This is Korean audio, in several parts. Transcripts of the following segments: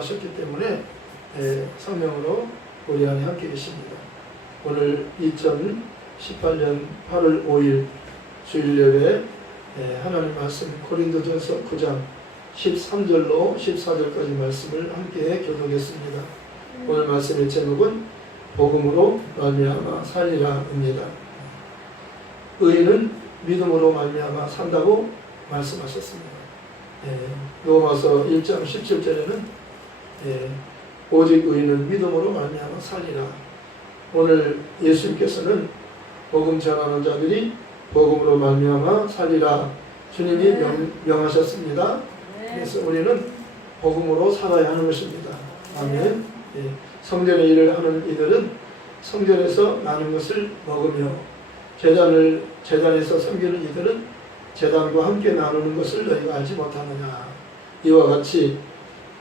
하셨기 때문에 성령으로 우리 안에 함께 계십니다. 오늘 2018년 8월 5일 주일 예배 하나님 말씀 고린도전서 9장 13절로 14절까지 말씀을 함께 교독했습니다. 오늘 말씀의 제목은 복음으로 말미암아 살리라입니다. 의인은 믿음으로 말미암아 산다고 말씀하셨습니다. 로마서 1장 17절에는 오직 의인은 믿음으로 말미암아 살리라. 오늘 예수님께서는 복음 전하는 자들이 복음으로 말미암아 살리라 주님이 명하셨습니다. 그래서 우리는 복음으로 살아야 하는 것입니다. 아멘. 성전의 일을 하는 이들은 성전에서 나는 것을 먹으며 제단에서 섬기는 이들은 제단과 함께 나누는 것을 너희가 알지 못하느냐. 이와 같이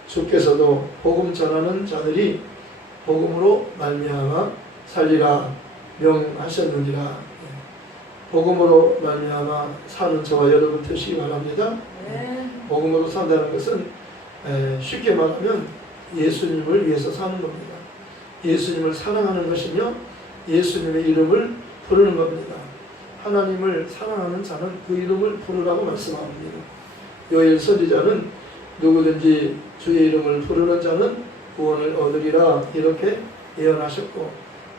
주께서도 복음 전하는 자들이 복음으로 말미암아 살리라 명하셨느니라. 복음으로 말미암아 사는 저와 여러분 되시기 바랍니다. 복음으로 산다는 것은 쉽게 말하면 예수님을 위해서 사는 겁니다. 예수님을 사랑하는 것이며 예수님의 이름을 부르는 겁니다. 하나님을 사랑하는 자는 그 이름을 부르라고 말씀합니다. 요엘 선지자는 누구든지 주의 이름을 부르는 자는 구원을 얻으리라 이렇게 예언하셨고,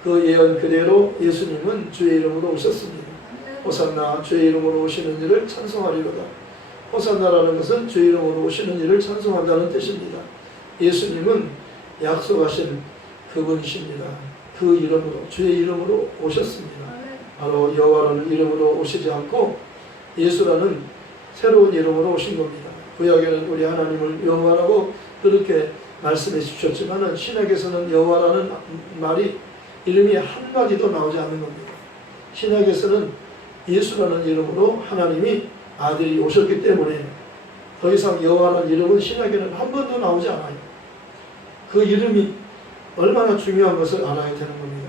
그 예언 그대로 예수님은 주의 이름으로 오셨습니다. 호산나 주의 이름으로 오시는 이를 찬송하리로다. 호산나라는 것은 주의 이름으로 오시는 이를 찬송한다는 뜻입니다. 예수님은 약속하신 그분이십니다. 그 이름으로 주의 이름으로 오셨습니다. 바로 여호와라는 이름으로 오시지 않고 예수라는 새로운 이름으로 오신 겁니다. 구약에는 우리 하나님을 여호와라고 그렇게 말씀해 주셨지만 신약에서는 여호와라는 말이 이름이 한마디도 나오지 않는 겁니다. 신약에서는 예수라는 이름으로 하나님이 아들이 오셨기 때문에 더 이상 여호와라는 이름은 신약에는 한 번도 나오지 않아요. 그 이름이 얼마나 중요한 것을 알아야 되는 겁니다.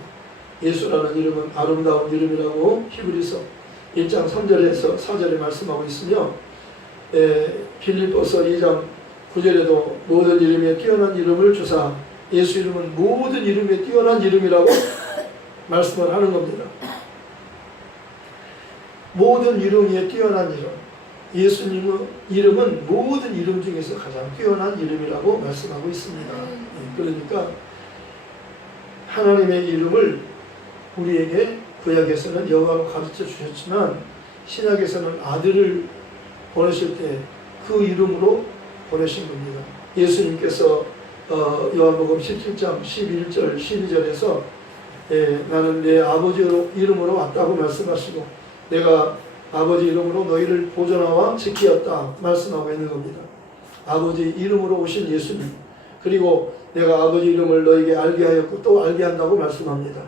예수라는 이름은 아름다운 이름이라고 히브리서 1장 3절에서 4절에 말씀하고 있으며, 빌립보서 2장 9절에도 모든 이름에 뛰어난 이름을 주사 예수 이름은 모든 이름에 뛰어난 이름이라고 말씀을 하는 겁니다. 모든 이름 위에 뛰어난 이름, 예수님의 이름은 모든 이름 중에서 가장 뛰어난 이름이라고 말씀하고 있습니다. 그러니까 하나님의 이름을 우리에게 구약에서는 여호와로 가르쳐 주셨지만 신약에서는 아들을 보내실 때 그 이름으로 보내신 겁니다. 예수님께서 요한복음 17장 11절 12절에서 나는 내 아버지 이름으로 왔다고 말씀하시고 내가 아버지 이름으로 너희를 보존하와 지키었다 말씀하고 있는 겁니다. 아버지 이름으로 오신 예수님, 그리고 내가 아버지 이름을 너희에게 알게 하였고 또 알게 한다고 말씀합니다.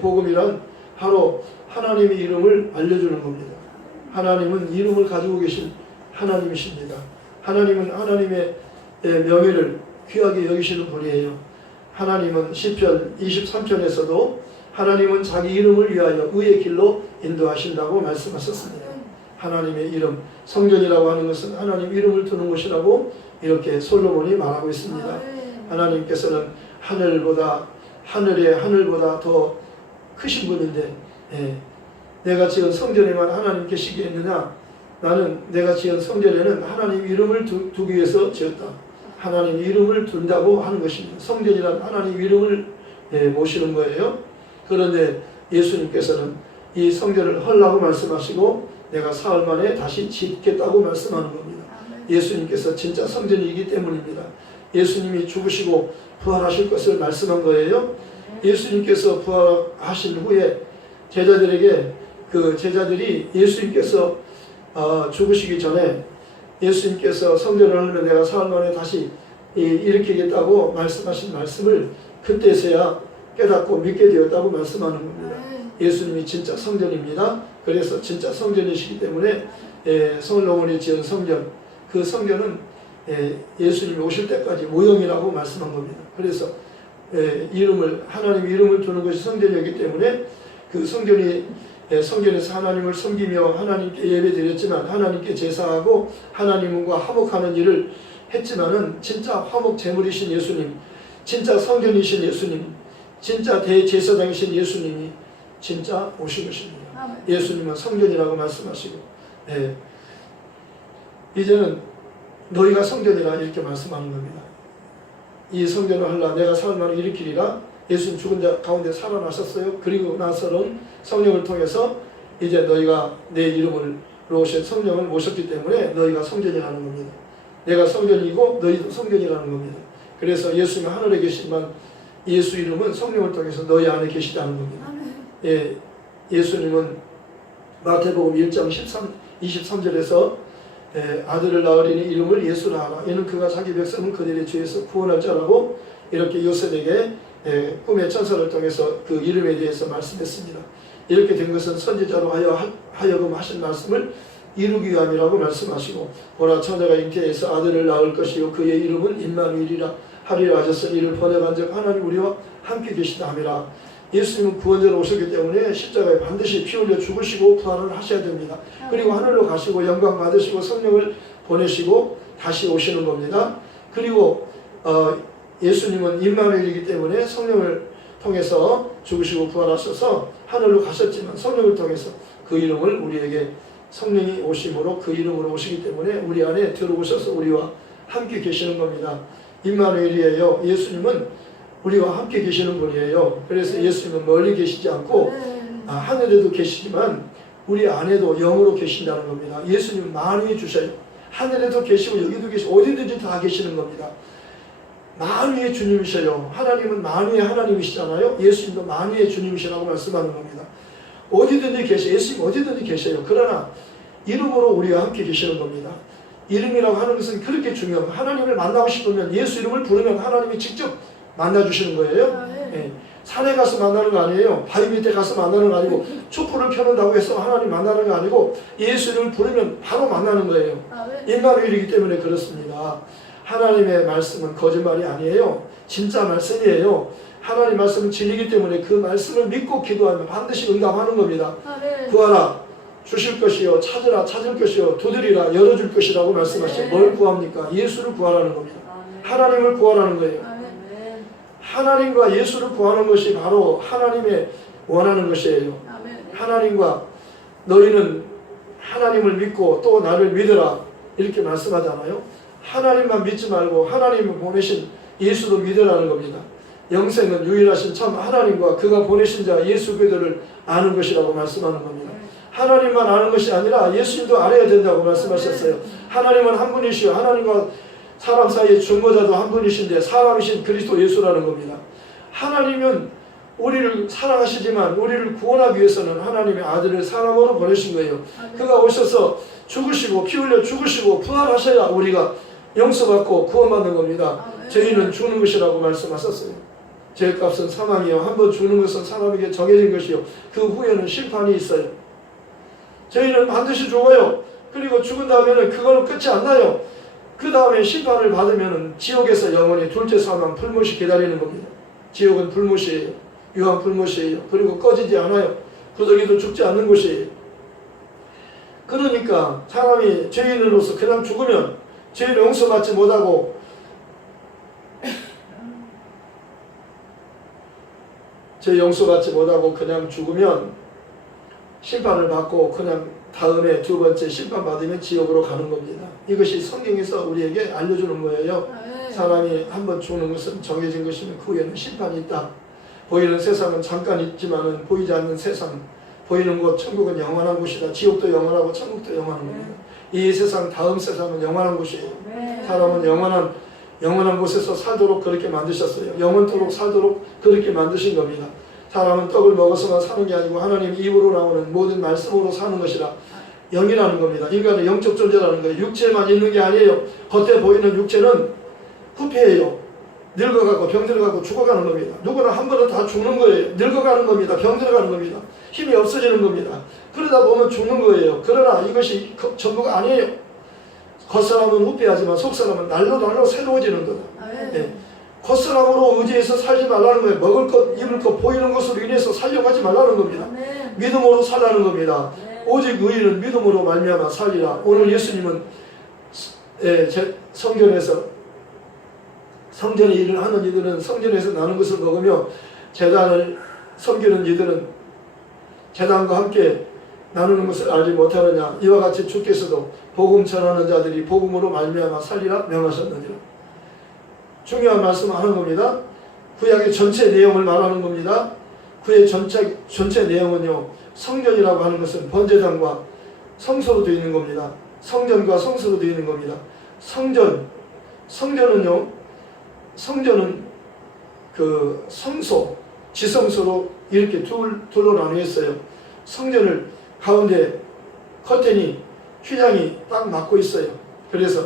복음이란 바로 하나님의 이름을 알려주는 겁니다. 하나님은 이름을 가지고 계신 하나님이십니다. 하나님은 하나님의 명예를 귀하게 여기시는 분이에요. 하나님은 시편 23편에서도 하나님은 자기 이름을 위하여 의의 길로 인도하신다고 말씀하셨습니다. 하나님의 이름, 성전이라고 하는 것은 하나님 이름을 두는 곳이라고 이렇게 솔로몬이 말하고 있습니다. 하나님께서는 하늘의 하늘보다 더 크신 분인데 내가 지은 성전에만 하나님 계시게 했느냐? 나는 내가 지은 성전에는 하나님 이름을 두기 위해서 지었다. 하나님 이름을 둔다고 하는 것입니다. 성전이란 하나님 이름을 모시는 거예요. 그런데 예수님께서는 이 성전을 헐라고 말씀하시고 내가 사흘 만에 다시 짓겠다고 말씀하는 겁니다. 예수님께서 진짜 성전이기 때문입니다. 예수님이 죽으시고 부활하실 것을 말씀한 거예요. 예수님께서 부활하신 후에 제자들이 예수님께서 죽으시기 전에 예수님께서 성전을 헐면 내가 사흘 만에 다시 일으키겠다고 말씀하신 말씀을 그때서야 깨닫고 믿게 되었다고 말씀하는 겁니다. 예수님이 진짜 성전입니다. 그래서 진짜 성전이시기 때문에 솔로몬이 지은 성전, 그 성전은 예수님이 오실 때까지 무형이라고 말씀한 겁니다. 그래서 하나님 이름을 두는 것이 성전이었기 때문에 그 성전에서 하나님을 섬기며 하나님께 예배드렸지만 하나님께 제사하고 하나님과 화목하는 일을 했지만은 진짜 화목제물이신 예수님, 진짜 성전이신 예수님, 진짜 대제사장이신 예수님이 진짜 오신 것입니다. 예수님은 성전이라고 말씀하시고, 네. 이제는 너희가 성전이라 이렇게 말씀하는 겁니다. 이 성전을 하려 내가 사흘만에 일으키리라. 예수님 죽은 자 가운데 살아나셨어요. 그리고 나서는 성령을 통해서 이제 너희가 내 이름으로 오신 성령을 모셨기 때문에 너희가 성전이라는 겁니다. 내가 성전이고 너희도 성전이라는 겁니다. 그래서 예수님은 하늘에 계시지만 예수 이름은 성령을 통해서 너희 안에 계시다는 겁니다. 예, 예수님은 마태복음 1장 23절에서 아들을 낳으리니 이름을 예수라 하라. 이는 그가 자기 백성을 그들의 죄에서 구원할 자라고 이렇게 요셉에게 꿈의 천사를 통해서 그 이름에 대해서 말씀했습니다. 이렇게 된 것은 선지자로 하여금 하신 말씀을 이루기 위함이라고 말씀하시고, 보라 처녀가 잉태해서 아들을 낳을 것이요 그의 이름은 임마누엘이라 하리라 하셨으니 이를 번역한즉 하나님 우리와 함께 계시다 함이라. 예수님은 구원자로 오셨기 때문에 십자가에 반드시 피 흘려 죽으시고 부활을 하셔야 됩니다. 그리고 하늘로 가시고 영광 받으시고 성령을 보내시고 다시 오시는 겁니다. 그리고 예수님은 임마누엘이기 때문에 성령을 통해서 죽으시고 부활하셔서 하늘로 가셨지만 성령을 통해서 그 이름을 우리에게 성령이 오심으로 그 이름으로 오시기 때문에 우리 안에 들어오셔서 우리와 함께 계시는 겁니다. 임마누엘이에요. 예수님은 우리와 함께 계시는 분이에요. 그래서 예수님은 멀리 계시지 않고 하늘에도 계시지만 우리 안에도 영으로 계신다는 겁니다. 예수님은 만유해 주셔요. 하늘에도 계시고 여기도 계시고 어디든지 다 계시는 겁니다. 만유의 주님이셔요. 하나님은 만유의 하나님이시잖아요. 예수님도 만유의 주님이시라고 말씀하는 겁니다. 어디든지 계셔요. 예수님 어디든지 계셔요. 그러나 이름으로 우리와 함께 계시는 겁니다. 이름이라고 하는 것은 그렇게 중요합니다. 하나님을 만나고 싶으면 예수 이름을 부르면 하나님이 직접 만나주시는 거예요. 네. 산에 가서 만나는 거 아니에요. 바위 밑에 가서 만나는 거 아니고 촛불을 켜놓는다고 해서 하나님 만나는 거 아니고 예수 이름을 부르면 바로 만나는 거예요. 임마누엘이기 때문에 그렇습니다. 하나님의 말씀은 거짓말이 아니에요. 진짜 말씀이에요. 하나님 말씀은 진리이기 때문에 그 말씀을 믿고 기도하면 반드시 응답하는 겁니다. 구하라 주실 것이요 찾으라 찾을 것이요 두드리라 열어줄 것이라고 말씀하시죠. 뭘 구합니까? 예수를 구하라는 겁니다. 하나님을 구하라는 거예요. 하나님과 예수를 구하는 것이 바로 하나님의 원하는 것이에요. 하나님과 너희는 하나님을 믿고 또 나를 믿으라 이렇게 말씀하잖아요. 하나님만 믿지 말고 하나님을 보내신 예수도 믿으라는 겁니다. 영생은 유일하신 참 하나님과 그가 보내신 자 예수 그리스도를 아는 것이라고 말씀하는 겁니다. 하나님만 아는 것이 아니라 예수님도 알아야 된다고 말씀하셨어요. 하나님은 한 분이시요 하나님과 사람 사이의 중보자도 한 분이신데 사람이신 그리스도 예수라는 겁니다. 하나님은 우리를 사랑하시지만 우리를 구원하기 위해서는 하나님의 아들을 사람으로 보내신 거예요. 그가 오셔서 죽으시고 피 흘려 죽으시고 부활하셔야 우리가 용서받고 구원받는 겁니다. 죄인은 죽는 것이라고 말씀하셨어요. 죄값은 사망이요 한번 죽는 것은 사람에게 정해진 것이요 그 후에는 심판이 있어요. 죄인은 반드시 죽어요. 그리고 죽은 다음에는 그걸로 끝이 안 나요. 그 다음에 심판을 받으면 지옥에서 영원히 둘째 사망 불못이 기다리는 겁니다. 지옥은 불못이에요. 유황 불못이에요. 그리고 꺼지지 않아요. 구더기도 죽지 않는 곳이에요. 그러니까 사람이 죄인으로서 그냥 죽으면 죄인 용서받지 못하고 죄 용서받지 못하고 그냥 죽으면 심판을 받고 그냥 다음에 두 번째 심판받으면 지옥으로 가는 겁니다. 이것이 성경에서 우리에게 알려주는 거예요. 사람이 한번 죽는 것은 정해진 것이면 그 후에는 심판이 있다. 보이는 세상은 잠깐 있지만은 보이지 않는 세상, 보이는 곳 천국은 영원한 곳이다. 지옥도 영원하고 천국도 영원한 겁니다. 이 세상 다음 세상은 영원한 곳이에요. 사람은 영원한 곳에서 살도록 그렇게 만드셨어요. 영원토록 살도록 그렇게 만드신 겁니다. 사람은 떡을 먹어서만 사는 게 아니고 하나님 입으로 나오는 모든 말씀으로 사는 것이라 영이라는 겁니다. 인간은 영적 존재라는 거예요. 육체만 있는 게 아니에요. 겉에 보이는 육체는 후패예요. 늙어가고 병들어가고 죽어가는 겁니다. 누구나 한 번은 다 죽는 거예요. 늙어가는 겁니다. 병들어가는 겁니다. 힘이 없어지는 겁니다. 그러다 보면 죽는 거예요. 그러나 이것이 전부가 아니에요. 겉사람은 후패하지만 속사람은 날로 새로워지는 거다. 네. 겉사람으로 의지해서 살지 말라는 거예요. 먹을 것, 입을 것, 보이는 것으로 인해서 살려가지 말라는 겁니다. 믿음으로 살라는 겁니다. 오직 의인은 믿음으로 말미암아 살리라. 오늘 예수님은 성전의 일을 하는 이들은 성전에서 나는 것을 먹으며 제단을 섬기는 이들은 제단과 함께 나누는 것을 알지 못하느냐. 이와 같이 주께서도 복음 전하는 자들이 복음으로 말미암아 살리라 명하셨느니라. 중요한 말씀 하는 겁니다. 구약의 전체 내용을 말하는 겁니다. 그의 전체 내용은요, 성전이라고 하는 것은 번제단과 성소로 되어 있는 겁니다. 성전과 성소로 되어 있는 겁니다. 성전은 그 성소, 지성소로 이렇게 둘로 나뉘어 있어요. 성전을 가운데 커튼이 휘장이 딱 막고 있어요. 그래서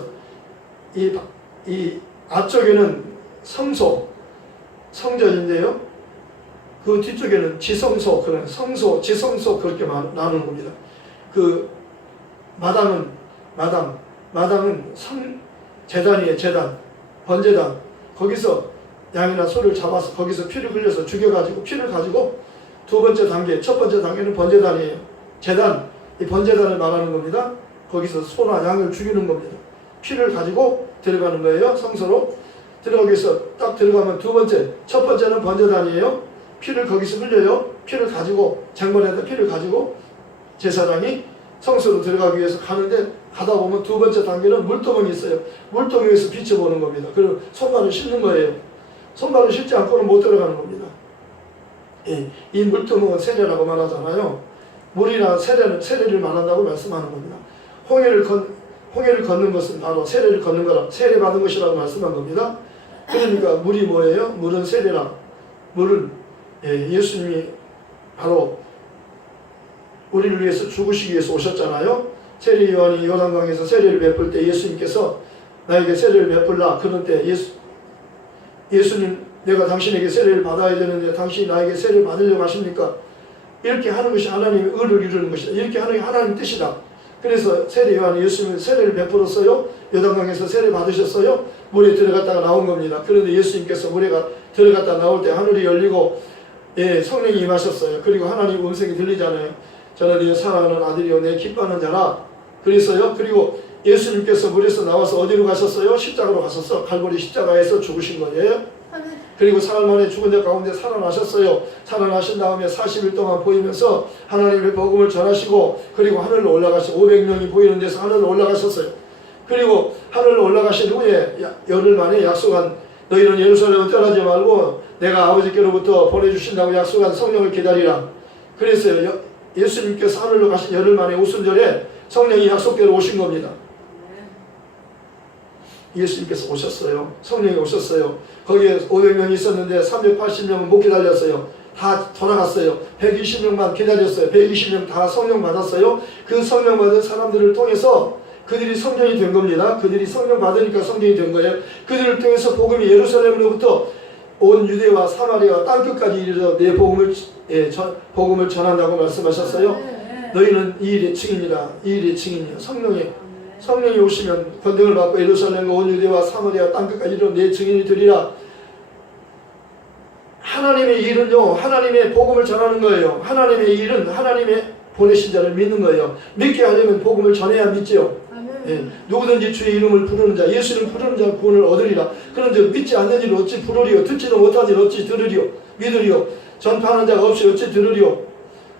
이 앞쪽에는 성전인데요. 그 뒤쪽에는 지성소, 그런 성소, 지성소 그렇게 나누는 겁니다. 그 마당은 제단이에요. 제단, 번제단. 거기서 양이나 소를 잡아서 거기서 피를 흘려서 죽여가지고 피를 가지고 두 번째 단계, 첫 번째 단계는 번제단이에요. 제단, 이 번제단을 말하는 겁니다. 거기서 소나 양을 죽이는 겁니다. 피를 가지고 들어가는 거예요. 성소로 들어가기 위해서 딱 들어가면 첫 번째는 번제단이에요. 피를 거기서 흘려요. 피를 가지고 쟁반에다 피를 가지고 제사장이 성소로 들어가기 위해서 가는데 가다 보면 두 번째 단계는 물두멍이 있어요. 물두멍에서 비춰보는 겁니다. 그리고 손발을 씻는 거예요. 손발을 씻지 않고는 못 들어가는 겁니다. 이 물두멍은 세례라고 말하잖아요. 물이나 세례를 말한다고 말씀하는 겁니다. 홍해를 걷는 것은 바로 세례를 걷는 거라, 세례 받은 것이라고 말씀한 겁니다. 그러니까 물이 뭐예요? 물은 세례라. 물은 예수님이 바로 우리를 위해서 죽으시기 위해서 오셨잖아요. 세례 요한이 요단강에서 세례를 베풀 때 예수님께서 나에게 세례를 베풀라. 그런 때 예수님, 내가 당신에게 세례를 받아야 되는데 당신이 나에게 세례를 받으려고 하십니까? 이렇게 하는 것이 하나님의 의를 이루는 것이다. 이렇게 하는 게 하나님의 뜻이다. 그래서 세례 요한이 예수님이 세례를 베풀었어요. 요단강에서 세례 받으셨어요. 물에 들어갔다가 나온 겁니다. 그런데 예수님께서 물에 들어갔다 나올 때 하늘이 열리고 성령이 임하셨어요. 그리고 하나님 음성이 들리잖아요. 저는 네 사랑하는 아들이요 내 기뻐하는 자라. 그래서요. 그리고 예수님께서 물에서 나와서 어디로 가셨어요? 십자가로 가셨어. 갈보리 십자가에서 죽으신 거예요. 그리고 사흘 만에 죽은 자 가운데 살아나셨어요. 살아나신 다음에 40일 동안 보이면서 하나님의 복음을 전하시고 그리고 하늘로 올라가시고 500명이 보이는 데서 하늘로 올라가셨어요. 그리고 하늘로 올라가신 후에 열흘 만에 약속한 너희는 예루살렘을 떠나지 말고 내가 아버지께로부터 보내주신다고 약속한 성령을 기다리라. 그래서 예수님께서 하늘로 가신 열흘 만에 오순절에 성령이 약속대로 오신 겁니다. 예수님께서 오셨어요. 성령이 오셨어요. 거기에 500명이 있었는데 380명은 못 기다렸어요. 다 돌아갔어요. 120명만 기다렸어요. 120명 다 성령 받았어요. 그 성령 받은 사람들을 통해서 그들이 성령이 된 겁니다. 그들이 성령 받으니까 성령이 된 거예요. 그들을 통해서 복음이 예루살렘으로부터 온 유대와 사마리아 땅끝까지 이르러 내 복음을 전한다고 말씀하셨어요. 너희는 이 일의 증인이라. 이 일의 증인이요. 성령이 오시면 권능을 받고 예루살렘과 온 유대와 사마리아 땅끝까지 이르러 내 증인이 되리라. 하나님의 일은요, 하나님의 복음을 전하는 거예요. 하나님의 일은 하나님의 보내신 자를 믿는 거예요. 믿게 하려면 복음을 전해야 믿지요. 누구든지 주의 이름을 부르는 자, 예수님 부르는 자는 구원을 얻으리라. 그런데 믿지 않는 일 어찌 부르리요? 듣지도 못한 일 어찌 들으리요? 믿으리요? 전파하는 자가 없이 어찌 들으리요?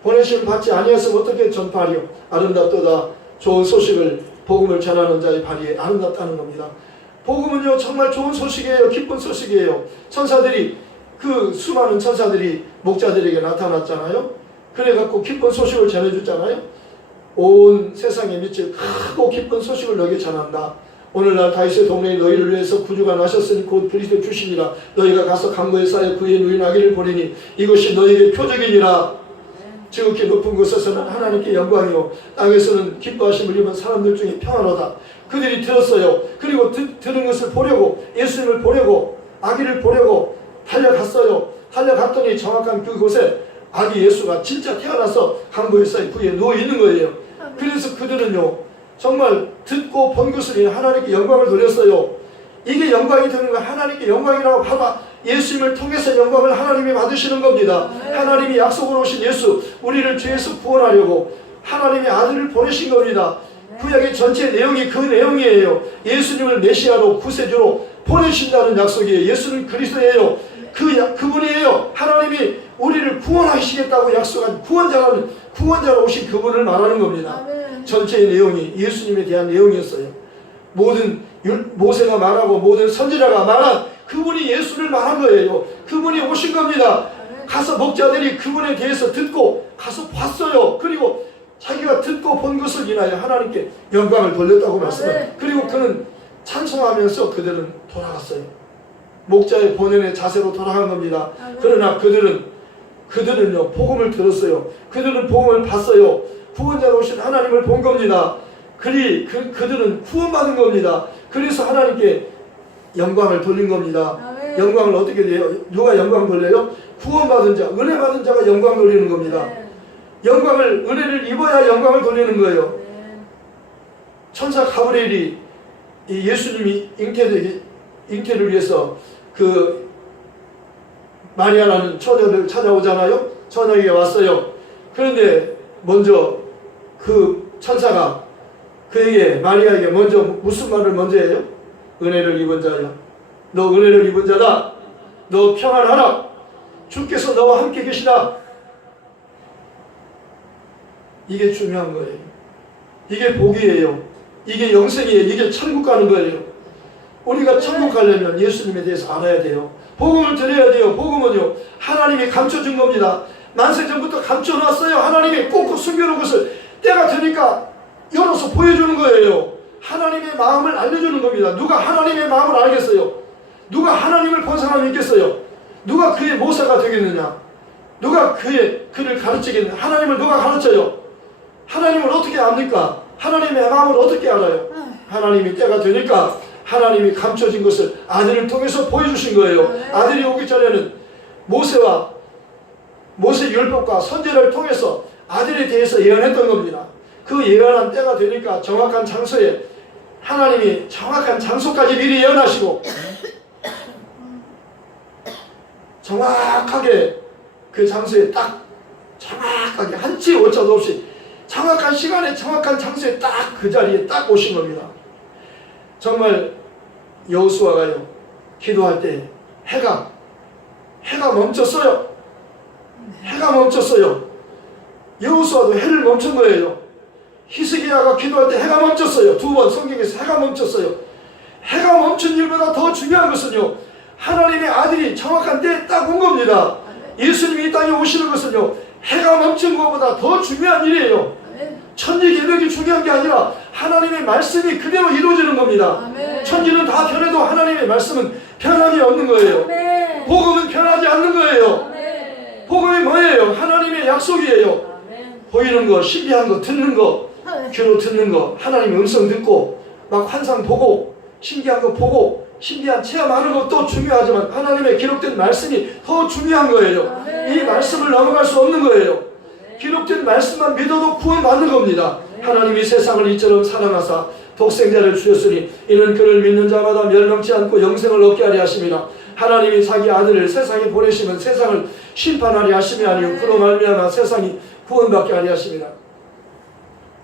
보내심을 받지 아니하였으면 어떻게 전파하리요? 아름답도다. 좋은 소식을 복음을 전하는 자의 발이 아름답다는 겁니다. 복음은요 정말 좋은 소식이에요. 기쁜 소식이에요. 천사들이 그 수많은 천사들이 목자들에게 나타났잖아요. 그래갖고 기쁜 소식을 전해줬잖아요. 온 세상에 미칠 크고 기쁜 소식을 너에게 전한다. 오늘날 다윗의 동네에 너희를 위해서 구주가 나셨으니 곧 그리스도 주시니라. 너희가 가서 강고에 쌓여 그의 누인하기를 보리니 이것이 너희에게 표적이니라. 지극히 높은 곳에서는 하나님께 영광이요 땅에서는 기뻐하심을 입은 사람들 중에 평안하다. 그들이 들었어요. 그리고 들은 것을 보려고 예수님을 보려고 아기를 보려고 달려갔어요. 달려갔더니 정확한 그곳에 아기 예수가 진짜 태어나서 강보에 쌓여 그에 누워있는 거예요. 그래서 그들은요 정말 듣고 본 것을 하나님께 영광을 돌렸어요. 이게 영광이 되는 거야. 하나님께 영광이라고 봐봐. 예수님을 통해서 영광을 하나님이 받으시는 겁니다. 하나님이 약속으로 오신 예수, 우리를 죄에서 구원하려고 하나님의 아들을 보내신 겁니다. 구약의 전체 내용이 그 내용이에요. 예수님을 메시아로 구세주로 보내신다는 약속이에요. 예수는 그리스도예요. 그분이에요. 하나님이 우리를 구원하시겠다고 약속한 구원자로 오신 그분을 말하는 겁니다. 전체의 내용이 예수님에 대한 내용이었어요. 모든 모세가 말하고 모든 선지자가 말한 그분이 예수를 말한 거예요. 그분이 오신 겁니다. 가서 목자들이 그분에 대해서 듣고 가서 봤어요. 그리고 자기가 듣고 본 것을 인하여 하나님께 영광을 돌렸다고 말씀해요. 그리고 그는 찬송하면서 그들은 돌아갔어요. 목자의 본연의 자세로 돌아간 겁니다. 그러나 그들은요 복음을 들었어요. 그들은 복음을 봤어요. 구원자로 오신 하나님을 본 겁니다. 그들은 구원받은 겁니다. 그래서 하나님께 영광을 돌린 겁니다. 영광을 어떻게 돼요? 누가 영광 돌려요? 구원받은 자, 은혜 받은 자가 영광 돌리는 겁니다. 은혜를 입어야 영광을 돌리는 거예요. 천사 가브리엘이 예수님이 잉태를 위해서 그 마리아라는 처녀를 찾아오잖아요. 처녀에게 왔어요. 그런데 먼저 그 천사가 그에게 마리아에게 먼저 무슨 말을 먼저 해요? 은혜를 입은 자야. 너 은혜를 입은 자다. 너 평안하라. 주께서 너와 함께 계시다. 이게 중요한 거예요. 이게 복이에요. 이게 영생이에요. 이게 천국 가는 거예요. 우리가 천국 가려면 예수님에 대해서 알아야 돼요. 복음을 드려야 돼요. 복음은요 하나님이 감춰준 겁니다. 만세전부터 감춰놨어요. 하나님이 꾹꾹 숨겨놓은 것을 때가 되니까 열어서 보여주는 거예요. 하나님의 마음을 알려주는 겁니다. 누가 하나님의 마음을 알겠어요? 누가 하나님을 본 사람이 있겠어요? 누가 그의 모사가 되겠느냐? 누가 그를 가르치겠느냐? 하나님을 누가 가르쳐요? 하나님을 어떻게 압니까? 하나님의 마음을 어떻게 알아요? 하나님이 때가 되니까 하나님이 감춰진 것을 아들을 통해서 보여주신 거예요. 아들이 오기 전에는 모세 율법과 선지자를 통해서 아들에 대해서 예언했던 겁니다. 그 예언한 때가 되니까 정확한 장소에 하나님이 정확한 장소까지 미리 예언하시고 정확하게 그 장소에 딱 정확하게 한치 오차도 없이 정확한 시간에 정확한 장소에 딱 그 자리에 딱 오신 겁니다. 정말 여호수아가요 기도할 때 해가 멈췄어요. 해가 멈췄어요. 여호수아도 해를 멈춘 거예요. 히스기야가 기도할 때 해가 멈췄어요. 2번 성경에서 해가 멈췄어요. 해가 멈춘 일보다 더 중요한 것은요 하나님의 아들이 정확한 때에 딱 온 겁니다. 예수님이 이 땅에 오시는 것은요 해가 멈춘 것보다 더 중요한 일이에요. 천지 개벽이 중요한 게 아니라 하나님의 말씀이 그대로 이루어지는 겁니다. 천지는 다 변해도 하나님의 말씀은 변함이 없는 거예요. 복음은 변하지 않는 거예요. 복음이 뭐예요? 하나님의 약속이에요. 보이는 거, 신비한 거, 듣는 거, 귀로 듣는 거, 하나님의 음성 듣고 막 환상 보고 신기한 거 보고 신비한 체험하는 것도 중요하지만 하나님의 기록된 말씀이 더 중요한 거예요. 이 말씀을 넘어갈 수 없는 거예요. 기록된 말씀만 믿어도 구원받는 겁니다. 하나님이 세상을 이처럼 사랑하사 독생자를 주셨으니 이는 그를 믿는 자마다 멸망치 않고 영생을 얻게 하려 하심이라. 하나님이 자기 아들을 세상에 보내시면 세상을 심판하려 하심이 아니요 그로 말미암아 세상이 구원받게 하려 하심이라.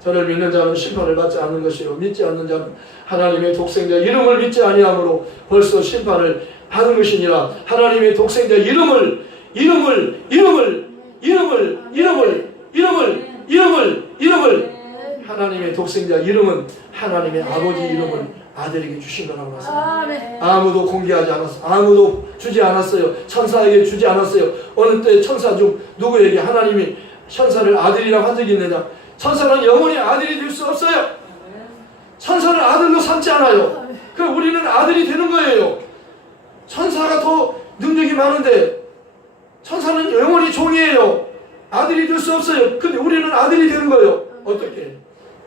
저를 믿는 자는 심판을 받지 않는 것이요 믿지 않는 자는 하나님의 독생자 이름을 믿지 아니하므로 벌써 심판을 받은 것이니라. 하나님의 독생자 이름을 하나님의 독생자 이름은 하나님의 아버지 이름을 아들에게 주신 거라고 했습니다. 아무도 공개하지 않았어요. 아무도 주지 않았어요. 천사에게 주지 않았어요. 어느 때 천사 중 누구에게 하나님이 천사를 아들이라고 한 적이 있느냐? 천사는 영원히 아들이 될 수 없어요. 천사를 아들로 삼지 않아요. 그럼 우리는 아들이 되는 거예요. 천사가 더 능력이 많은데 천사는 영원히 종이에요. 아들이 될 수 없어요. 근데 우리는 아들이 되는 거예요. 어떻게?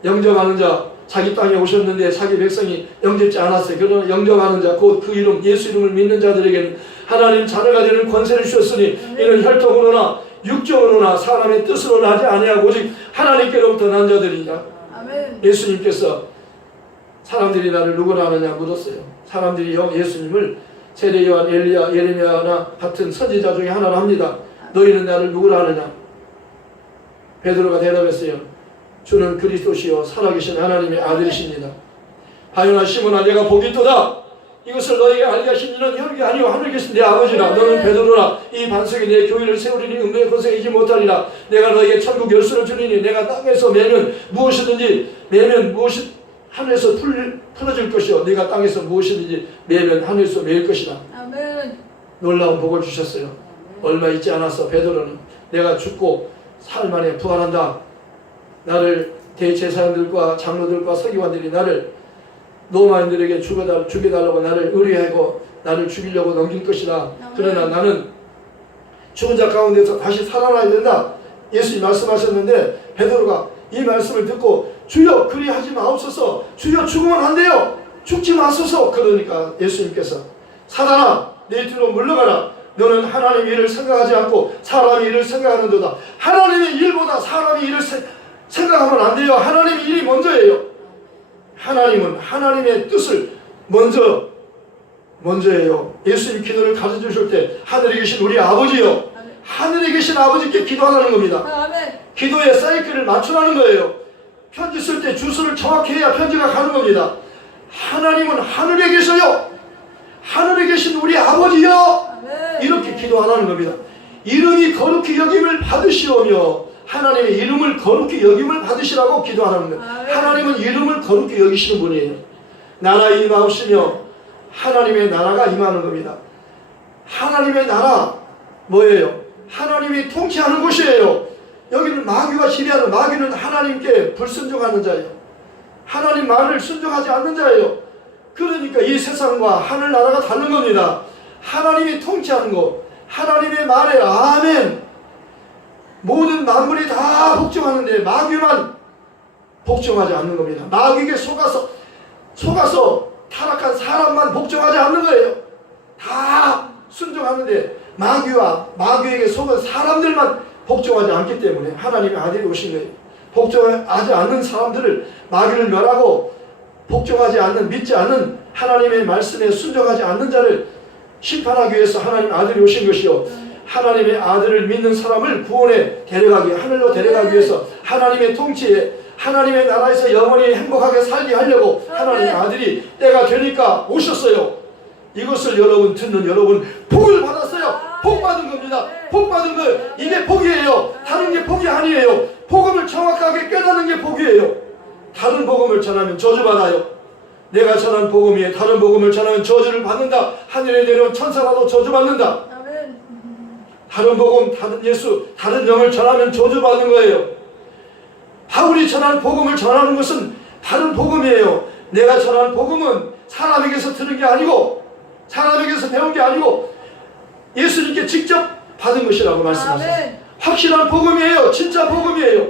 영접하는 자, 자기 땅에 오셨는데 자기 백성이 영접지 않았어요. 그러나 영접하는 자, 곧 그 이름, 예수 이름을 믿는 자들에게는 하나님 자녀가 되는 권세를 주셨으니 이는 혈통으로나 육정으로나 사람의 뜻으로 나지 아니하고 오직 하나님께로부터 난 자들이니라. 예수님께서 사람들이 나를 누구라 하느냐 물었어요. 사람들이 예수님을 세례 요한, 엘리야, 예레미야나 같은 선지자 중에 하나로 합니다. 너희는 나를 누구라 하느냐? 베드로가 대답했어요. 주는 그리스도시요 살아계신 하나님의 아들이십니다. 바요나 시몬아 내가 복이 있도다. 이것을 너에게 알게 하신 이는 혈기 아니요 하늘 계신 내 아버지라. 너는 베드로라. 이 반석에 내 교회를 세우리니 음부의 권세이지 못하리라. 내가 너에게 천국 열쇠를 주리니 내가 땅에서 매면 무엇이든지 매면 무엇이 하늘에서 풀어질 것이요 네가 땅에서 무엇이든지 매면 하늘에서 매일 것이다. 아멘. 놀라운 복을 주셨어요. 얼마 있지 않아서 베드로는 내가 죽고 사흘 만에 부활한다. 나를 대제사장들과 장로들과 서기관들이 나를 로마인들에게 죽여달라고 나를 의뢰하고 나를 죽이려고 넘길 것이다. 그러나 나는 죽은 자 가운데서 다시 살아나야 된다. 예수님 말씀하셨는데 베드로가 이 말씀을 듣고 주여 그리하지 마옵소서. 주여 죽으면 안 돼요. 죽지 마소서. 그러니까 예수님께서 사단아 내 뒤로 물러가라. 너는 하나님의 일을 생각하지 않고 사람의 일을 생각하는도다. 하나님의 일보다 사람의 일을 생각하면 안 돼요. 하나님의 일이 먼저예요. 하나님은 하나님의 뜻을 먼저예요. 예수님 기도를 가르쳐 줄 때 하늘에 계신 우리 아버지요. 하늘에 계신 아버지께 기도하라는 겁니다. 기도의 사이클을 맞추라는 거예요. 편지 쓸 때 주소를 정확히 해야 편지가 가는 겁니다. 하나님은 하늘에 계셔요. 하늘에 계신 우리 아버지요. 이렇게 기도하라는 겁니다. 이름이 거룩히 여김을 받으시오며 하나님의 이름을 거룩히 여김을 받으시라고 기도하라는 거예요. 하나님은 이름을 거룩히 여기시는 분이에요. 나라에 임하시며 하나님의 나라가 임하는 겁니다. 하나님의 나라 뭐예요? 하나님이 통치하는 곳이에요. 여기는 마귀가 지배하는, 마귀는 하나님께 불순종하는 자예요. 하나님 말을 순종하지 않는 자예요. 그러니까 이 세상과 하늘나라가 다른 겁니다. 하나님이 통치하는 것, 하나님의 말에 아멘. 모든 만물이 다 복종하는데 마귀만 복종하지 않는 겁니다. 마귀에게 속아서 타락한 사람만 복종하지 않는 거예요. 다 순종하는데 마귀에게 속은 사람들만 복종하지 않기 때문에 하나님의 아들이 오신 거예요. 복종하지 않는 사람들을 마귀를 멸하고 복종하지 않는, 믿지 않는 하나님의 말씀에 순종하지 않는 자를 심판하기 위해서 하나님 아들이 오신 것이요. 하나님의 아들을 믿는 사람을 구원에 데려가기, 하늘로 데려가기 위해서 하나님의 통치에, 하나님의 나라에서 영원히 행복하게 살게 하려고 하나님의 아들이 때가 되니까 오셨어요. 이것을 여러분 듣는 여러분 복을 받았어요. 복 받은 겁니다. 복 받은 거 이게 복이에요. 다른 게 복이 아니에요. 복음을 정확하게 깨닫는 게 복이에요. 다른 복음을 전하면 저주받아요. 내가 전한 복음이 다른 복음을 전하면 저주를 받는다. 하늘에 내려온 천사라도 저주받는다. 다른 복음, 다른 예수, 다른 영을 전하면 저주받는 거예요. 바울이 전한 복음을 전하는 것은 다른 복음이에요. 내가 전한 복음은 사람에게서 들은 게 아니고 사람에게서 배운 게 아니고 예수님께 직접 받은 것이라고 말씀하셨어요. 확실한 복음이에요. 진짜 복음이에요.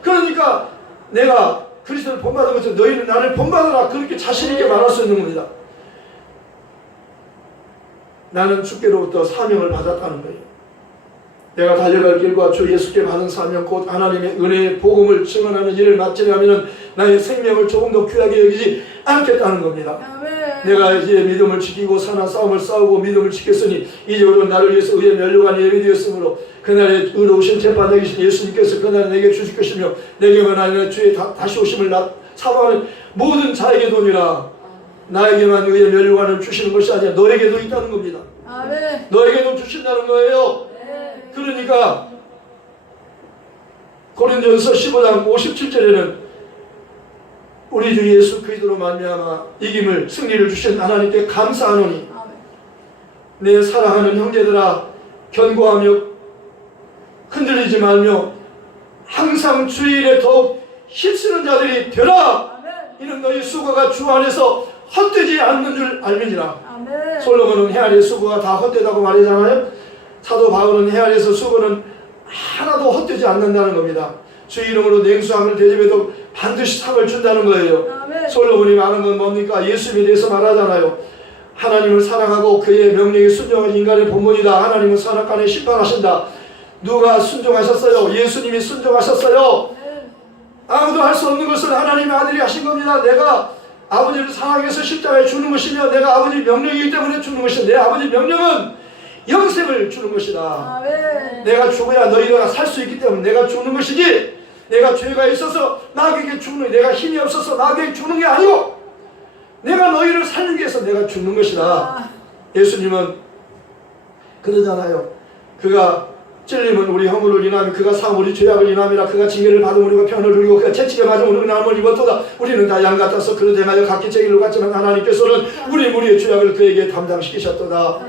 그러니까 내가 그리스도를 본받은 것처럼 너희는 나를 본받으라. 그렇게 자신 있게 말할 수 있는 겁니다. 나는 주께로부터 사명을 받았다는 거예요. 내가 달려갈 길과 주 예수께 받은 사명 곧 하나님의 은혜의 복음을 증언하는 일을 마치려 하면 나의 생명을 조금 더 귀하게 여기지 않겠다는 겁니다. 내가 이제 믿음을 지키고 선한 싸움을 싸우고 믿음을 지켰으니 이제로 나를 위해서 의의 면류관이 예비되었으므로 그날에 의로우신 재판장이신 예수님께서 그날에 내게 주실 것이며 내게만 아니라 주의 다시 오심을 사모하는 모든 자에게 도니라. 나에게만 의의 면류관을 주시는 것이 아니라 너에게도 있다는 겁니다. 너에게도 주신다는 거예요. 그러니까 고린도전서 15장 57절에는 우리 주 예수 그리스도로 말미암아 이김을 승리를 주신 하나님께 감사하노니 내 사랑하는 형제들아 견고하며 흔들리지 말며 항상 주일에 더욱 힘쓰는 자들이 되라. 이는 너희 수고가 주 안에서 헛되지 않는 줄 알미니라. 솔로몬은 해 아래 수고가 다 헛되다고 말하잖아요. 사도 바울은 해 아래에서 수고는 하나도 헛되지 않는다는 겁니다. 주 이름으로 냉수함을 대접해도 반드시 상을 준다는 거예요. 솔로몬이 말한 건 뭡니까? 예수님에 대해서 말하잖아요. 하나님을 사랑하고 그의 명령에 순종한 인간의 본분이다. 하나님은 선악간에 심판하신다. 누가 순종하셨어요? 예수님이 순종하셨어요. 아무도 할 수 없는 것을 하나님의 아들이 하신 겁니다. 내가 아버지를 사랑해서 십자가에 주는 것이며 내가 아버지 명령이기 때문에 주는 것이며 내 아버지 명령은 영생을 주는 것이다. 내가 죽어야 너희가 살 수 있기 때문에 내가 주는 것이지 내가 죄가 있어서 나에게 죽는, 내가 힘이 없어서 나에게 죽는 게 아니고 내가 너희를 살리기 위해서 내가 죽는 것이다. 예수님은 그러잖아요. 그가 찔림은 우리 허물을 인하며 그가 사함 우리 죄악을 인함이라. 그가 징계를 받은 우리가 편을 누리고 그가 채찍에 맞은 우리가 나음을 입었도다. 우리는 다 양 같아서 그를 행하여 각기 죄길로 갔지만 하나님께서는 우리의 죄악을 그에게 담당시키셨도다.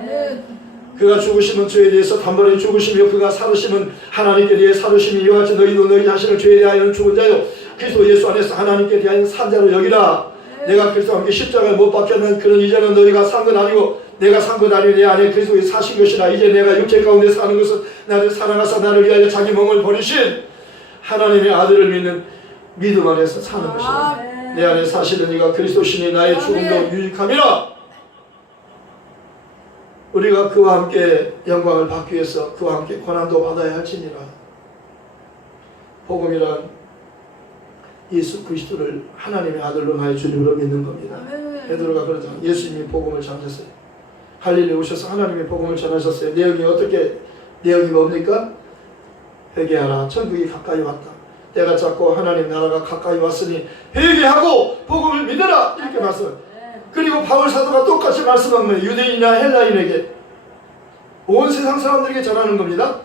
그가 죽으심은 죄에 대해서 단번에 죽으시며 그가 살으심은 하나님께 대해 살으심이 이와 같이 너희도 너희 자신을 죄에 대하여는 죽은 자요 그리스도 예수 안에서 하나님께 대하여 산 자로 여기라. 내가 그리스도와 함께 십자가에 못 박혔는 그런 이제는 너희가 산 건 아니고 내가 산 것 아니오 내 안에 그리스도의 사신 것이라. 이제 내가 육체 가운데 사는 것은 나를 사랑하사 나를 위하여 자기 몸을 버리신 하나님의 아들을 믿는 믿음 안에서 사는 것이라. 내 안에 사시는 이가 그리스도시니 나의 죽음도 유익함이라. 우리가 그와 함께 영광을 받기 위해서 그와 함께 고난도 받아야 할지니라. 복음이란 예수 그리스도를 하나님의 아들로 나의 주님으로 믿는 겁니다. 베드로가 그러잖아요. 예수님이 복음을 전하셨어요. 갈릴리에 오셔서 하나님의 복음을 전하셨어요. 내용이 어떻게, 내용이 뭡니까? 회개하라. 천국이 가까이 왔다. 때가 작고 하나님 나라가 가까이 왔으니 회개하고 복음을 믿어라. 이렇게 말씀. 그리고 바울 사도가 똑같이 말씀한 거예요. 유대인이나 헬라인에게, 온 세상 사람들에게 전하는 겁니다.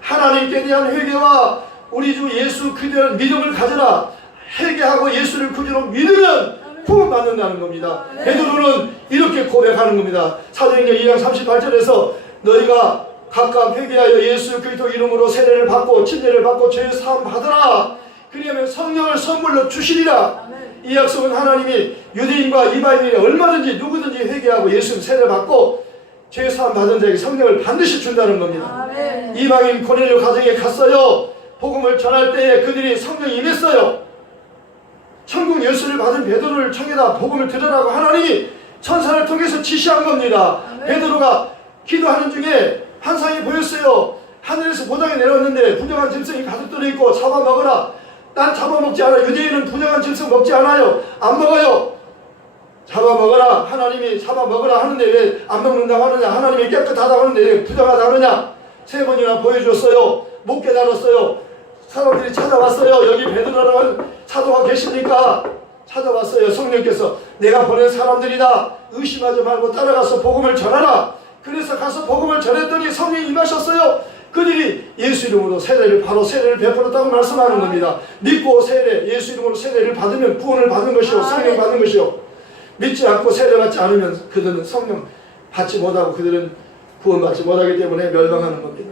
하나님께 대한 회개와 우리 주 예수 그리스도에 대한 믿음을 가져라. 회개하고 예수를 구주로 믿으면 구원 받는다는 겁니다. 베드로는 이렇게 고백하는 겁니다. 사도행전 2장 38절에서 너희가 각각 회개하여 예수 그리스도 이름으로 세례를 받고 침례를 받고 죄 사함 받으라. 그리하면 성령을 선물로 주시리라. 이 약속은 하나님이 유대인과 이방인이 얼마든지 누구든지 회개하고 예수 세례 받고 죄 사함 받은 자에게 성령을 반드시 준다는 겁니다. 이방인 고넬료 가정에 갔어요. 복음을 전할 때에 그들이 성령이 임했어요. 천국 열쇠를 받은 베드로를 청해다 복음을 들으라고 하나님이 천사를 통해서 지시한 겁니다. 베드로가 기도하는 중에 환상이 보였어요. 하늘에서 보장이 내려왔는데 부정한 짐승이 가득 들어있고 잡아먹으라. 난 잡아먹지 않아요. 유대인은 부정한 짐승 먹지 않아요. 안 먹어요. 잡아먹어라. 하나님이 잡아먹으라 하는데 왜 안 먹는다고 하느냐. 하나님이 깨끗하다고 하는데 왜 부정하다고 하느냐. 3번이나 보여줬어요. 못 깨달았어요. 사람들이 찾아왔어요. 여기 베드로라는 사도가 계십니까? 찾아왔어요. 성령께서 내가 보낸 사람들이다. 의심하지 말고 따라가서 복음을 전하라. 그래서 가서 복음을 전했더니 성령이 임하셨어요. 그들이 예수 이름으로 세례를 바로 세례를 베풀었다고 말씀하는 겁니다. 믿고 세례, 예수 이름으로 세례를 받으면 구원을 받는 것이요 성령 받는 것이요. 믿지 않고 세례 받지 않으면 그들은 성령 받지 못하고 그들은 구원받지 못하기 때문에 멸망하는 겁니다.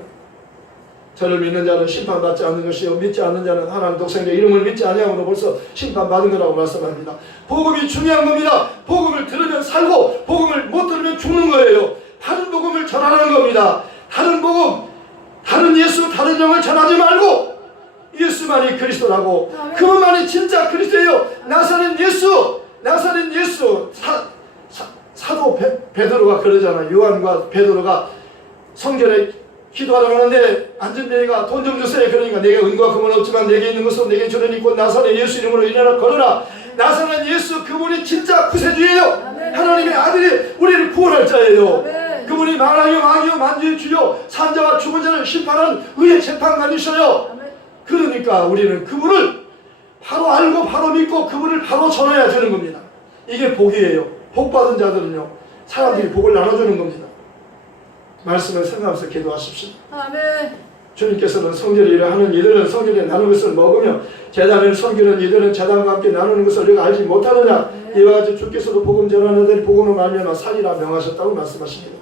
저를 믿는 자는 심판받지 않는 것이요 믿지 않는 자는 하나님 독생자 이름을 믿지 아니함으로 벌써 심판받은 거라고 말씀합니다. 복음이 중요한 겁니다. 복음을 들으면 살고 복음을 못 들으면 죽는 거예요. 다른 복음을 전하는 겁니다. 다른 복음, 다른 예수, 다른 영을 전하지 말고 예수만이 그리스도라고, 그분만이 진짜 그리스도예요. 나사렛 예수, 나사렛 예수. 사도 베드로가 그러잖아요. 요한과 베드로가 성전에 기도하러 가는데 안전뱅이가 돈 좀 주세요. 그러니까 내게 은과 금은 없지만 내게 있는 것은 내게 주는 있고 나사렛 예수 이름으로 일어나 걸어라. 나사렛 예수 그분이 진짜 구세주예요. 하나님의 아들이 우리를 구원할 자예요. 그분이 만왕의 왕이요 만주의 주요 산자와 죽은 자를 심판하는 의의 재판관이셔요. 그러니까 우리는 그분을 바로 알고 바로 믿고 그분을 바로 전해야 되는 겁니다. 이게 복이에요. 복 받은 자들은요 사람들이 복을 나눠주는 겁니다. 말씀을 생각하면서 기도하십시오. 아멘. 주님께서는 성전에 일하는 이들은 성전에 나누는 것을 먹으며 제단을 섬기는 이들은 제단과 함께 나누는 것을 우리가 알지 못하느냐. 이와 같이 주께서도 복음 전하는 자들이 복음을 말미암아 살리라 명하셨다고 말씀하십니다.